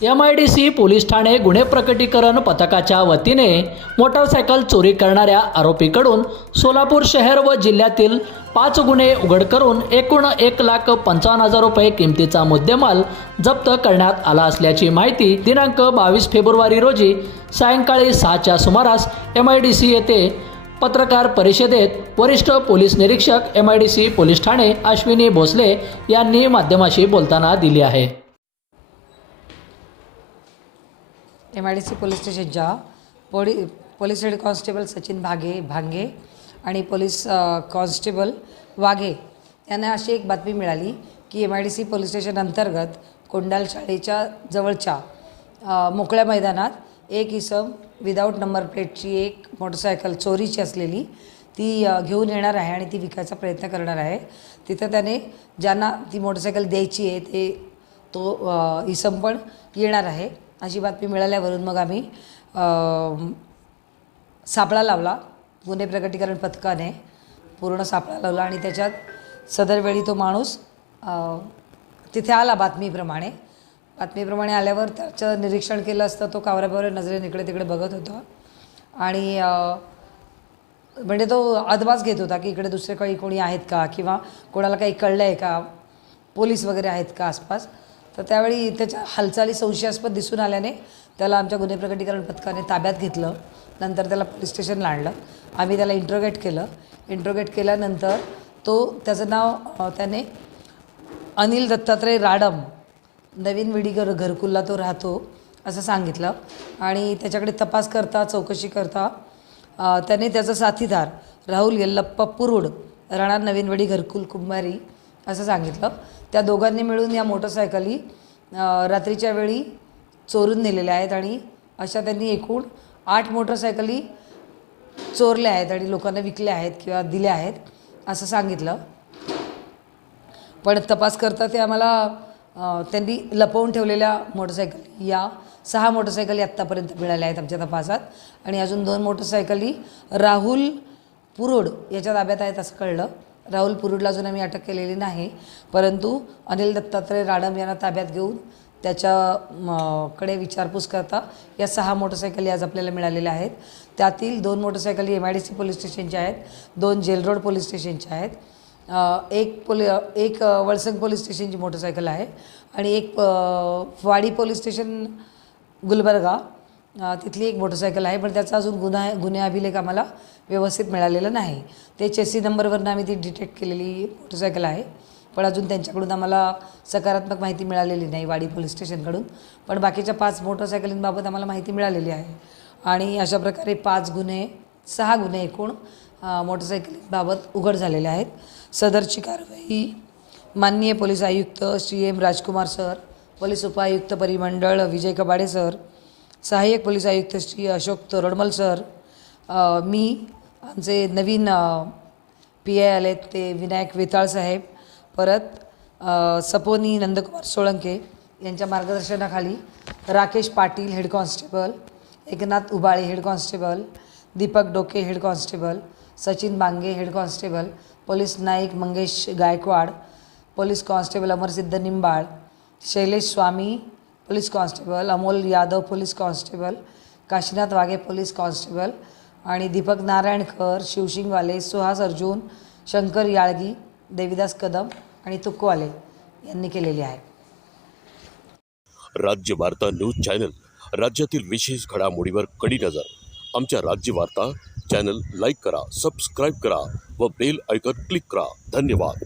M I D C police Thane गुन्हे प्रकटीकरण पथकाच्या वतीने मोटारसायकल चोरी करणाऱ्या आरोपीकडून सोलापूर शहर व जिल्ह्यातील पाच गुन्हे उघड करून एकूण एक लाख पंचावन्न हजार रुपये किमतीचा मुद्देमाल जप्त करण्यात आला असल्याची माहिती दिनांक बावीस फेब्रुवारी रोजी सायंकाळी सहाच्या सुमारास एम आय डी सी येथे पत्रकार परिषदेत वरिष्ठ पोलीस निरीक्षक M I D C police Thane Ashwini Bhosale यांनी माध्यमाशी बोलताना दिली आहे. M I D C police स्टेशनच्या पोली पोलीस हेड कॉन्स्टेबल सचिन भागे भांगे आणि पोलीस कॉन्स्टेबल वाघे यांना अशी एक बातमी मिळाली की M I D C police station अंतर्गत कोंडाल शाळेच्या जवळच्या मोकळ्या मैदानात एक इसम विदाऊट नंबर प्लेटची एक मोटरसायकल चोरीची असलेली ती घेऊन येणार आहे आणि ती विकायचा प्रयत्न करणार आहे. तिथं त्याने ज्यांना ती मोटरसायकल द्यायची आहे ते तो इसम पण येणार आहे. अशी बातमी मिळाल्यावरून मग आम्ही सापळा लावला. गुन्हे प्रकटीकरण पथकाने पूर्ण सापळा लावला आणि त्याच्यात सदरवेळी तो माणूस तिथे आला बातमीप्रमाणे. बातमीप्रमाणे आल्यावर त्याचं निरीक्षण केलं असतं तो कावऱ्याबावऱ्या नजरेने इकडे तिकडे बघत होता. आणि म्हणजे तो अदबाज घेत होता की इकडे दुसरे काही कोणी आहेत का? किंवा कोणाला काही कळलं आहे का? पोलीस वगैरे आहेत का आसपास? तर त्यावेळी त्याच्या हालचाली संशयास्पद दिसून आल्याने त्याला आमच्या गुन्हे प्रकटीकरण पथकाने ताब्यात घेतलं. नंतर त्याला पोलीस स्टेशनला आणलं. आम्ही त्याला इंट्रोगेट केलं. इंट्रोगेट केल्यानंतर तो त्याचं नाव त्याने अनिल दत्तात्रय राडम नवीन विडी घर घरकुलला तो राहतो असं सांगितलं. आणि त्याच्याकडे तपास करता चौकशी करता त्याने त्याचा साथीदार राहुल येल्लप्पा पुरुड राणा नवीनवाडी घरकुल कुंभारी असं सांगितलं. त्या दोघांनी मिळून या मोटरसायकली रात्रीच्या वेळी चोरून नेलेल्या आहेत आणि अशा त्यांनी एकूण आठ मोटरसायकली चोरल्या आहेत आणि लोकांना विकल्या आहेत किंवा दिल्या आहेत असं सांगितलं. पण तपास करता ते आम्हाला त्यांनी लपवून ठेवलेल्या मोटरसायकली या सहा मोटरसायकली आत्तापर्यंत मिळाल्या आहेत आमच्या तपासात. आणि अजून दोन मोटरसायकली राहुल पुरोड याच्या ताब्यात आहेत असं कळलं. राहुल पुरुडला अजून आम्ही अटक केलेली नाही परंतु अनिल दत्तात्रय राडम यांना ताब्यात घेऊन त्याच्या कडे विचारपूस करता या सहा मोटरसायकली आज आपल्याला मिळालेल्या आहेत. त्यातील दोन मोटरसायकली M I D C police स्टेशनच्या आहेत दोन जेल रोड पोलीस स्टेशनच्या आहेत. एक पोली एक वळसंग पोलीस स्टेशनची मोटरसायकल आहे आणि एक वाडी पोलीस स्टेशन गुलबर्गा तिथली एक मोटरसायकल आहे पण त्याचा अजून गुन्हा गुन्हे अभिलेख आम्हाला व्यवस्थित मिळालेला नाही. ते चेसी नंबरवरनं आम्ही ती डिटेक्ट केलेली मोटरसायकल आहे पण अजून त्यांच्याकडून आम्हाला सकारात्मक माहिती मिळालेली नाही वाडी पोलीस स्टेशनकडून. पण बाकीच्या पाच मोटरसायकलींबाबत आम्हाला माहिती मिळालेली आहे. आणि अशा प्रकारे पाच गुन्हे सहा गुन्हे एकूण मोटरसायकलींबाबत उघड झालेले आहेत. सदरची कारवाई माननीय पोलीस आयुक्त Shri M Rajkumar sir police उपायुक्त परिमंडळ विजय कबाडे सर सहाय्यक पोलीस आयुक्त श्री अशोक तोरडमल सर मी आमचे नवीन पी आय आले ते विनायक वेताळ साहेब परत सपोनी नंदकुमार सोळंके यांच्या मार्गदर्शनाखाली Rakesh Patil head constable Eknath Ubale head constable Deepak Doke head constable Sachin Bange head constable police naik Mangesh Gaikwad police constable Amarsiddh Nimbal Shailesh Swami police constable Amol Yadav police constable Kashinath Waghe police constable आणि दीपक नारायणकर शिवशिंगवाले सुहास अर्जुन शंकर याळगी देविदास कदम आणि तुक्कवाले यांनी केलेली आहे. राज्य वार्ता news channel राज्यातील विशेष घडामोडीवर कडी नजर. आमच्या राज्य वार्ता चॅनल लाईक करा सबस्क्राईब करा व बेल आयकॉन क्लिक करा. धन्यवाद.